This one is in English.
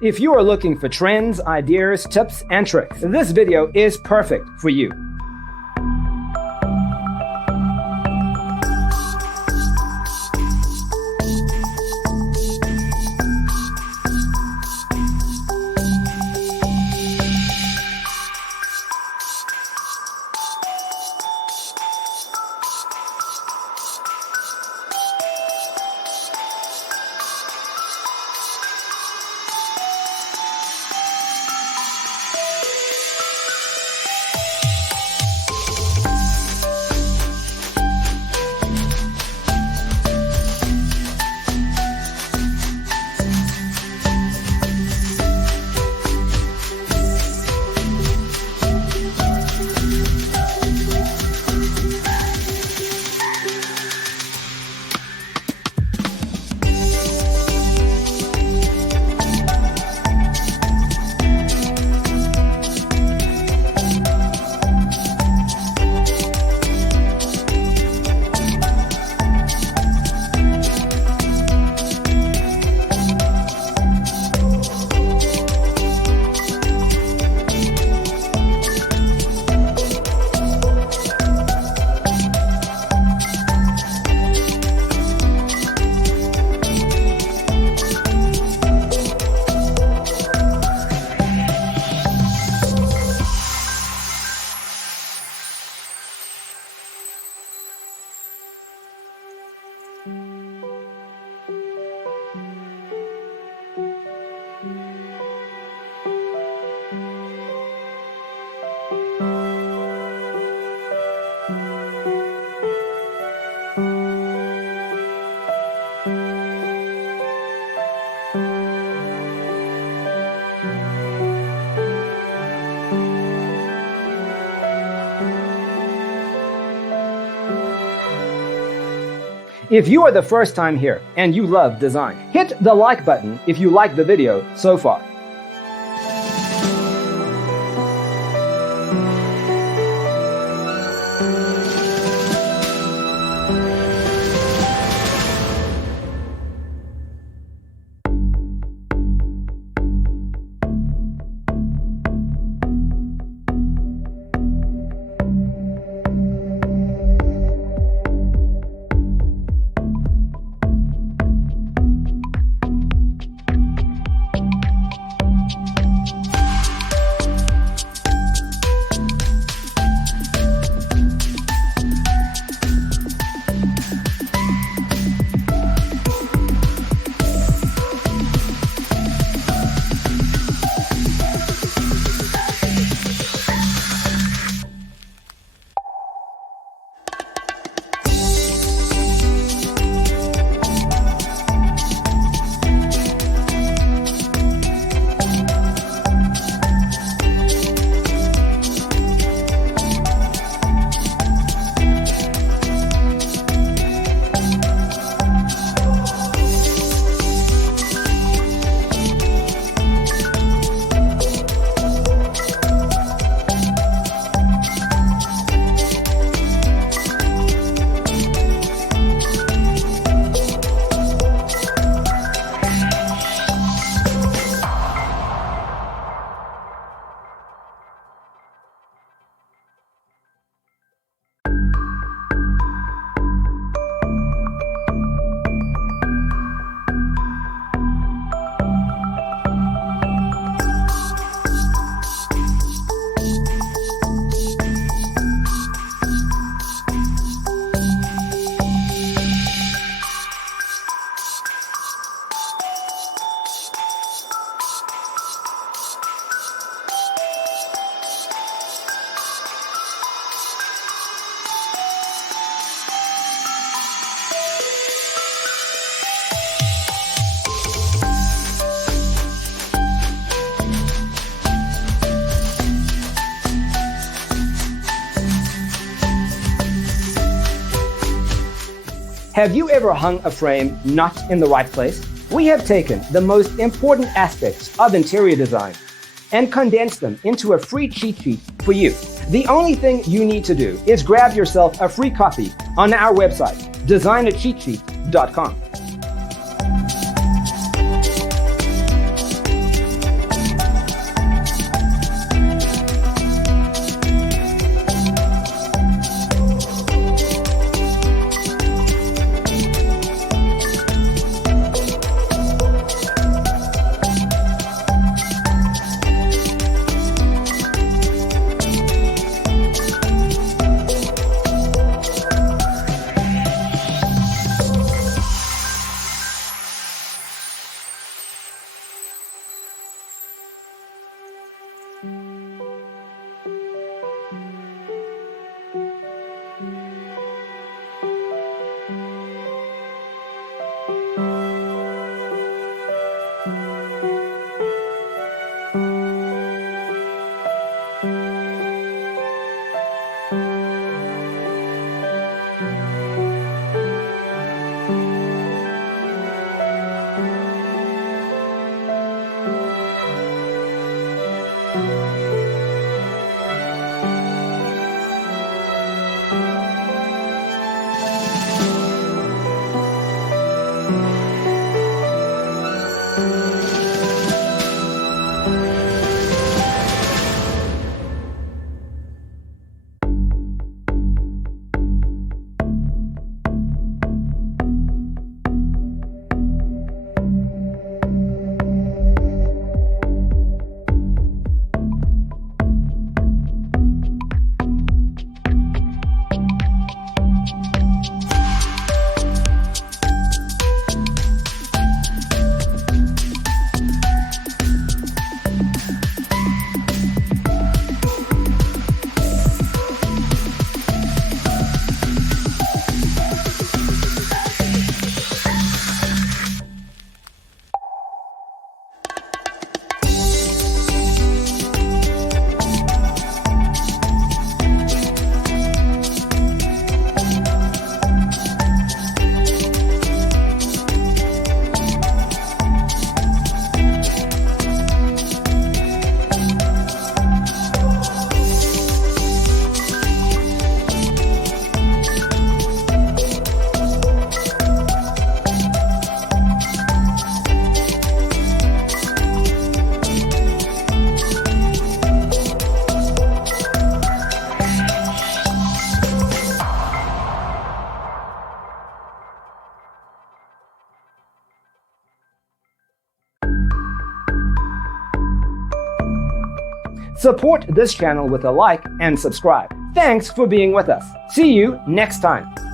If you are looking for trends, ideas, tips, and tricks, this video is perfect for you. If you are the first time here and you love design, hit the like button if you like the video so far. Have you ever hung a frame not in the right place? We have taken the most important aspects of interior design and condensed them into a free cheat sheet for you. The only thing you need to do is grab yourself a free copy on our website, designercheatsheet.com. Support this channel with a like and subscribe. Thanks for being with us. See you next time.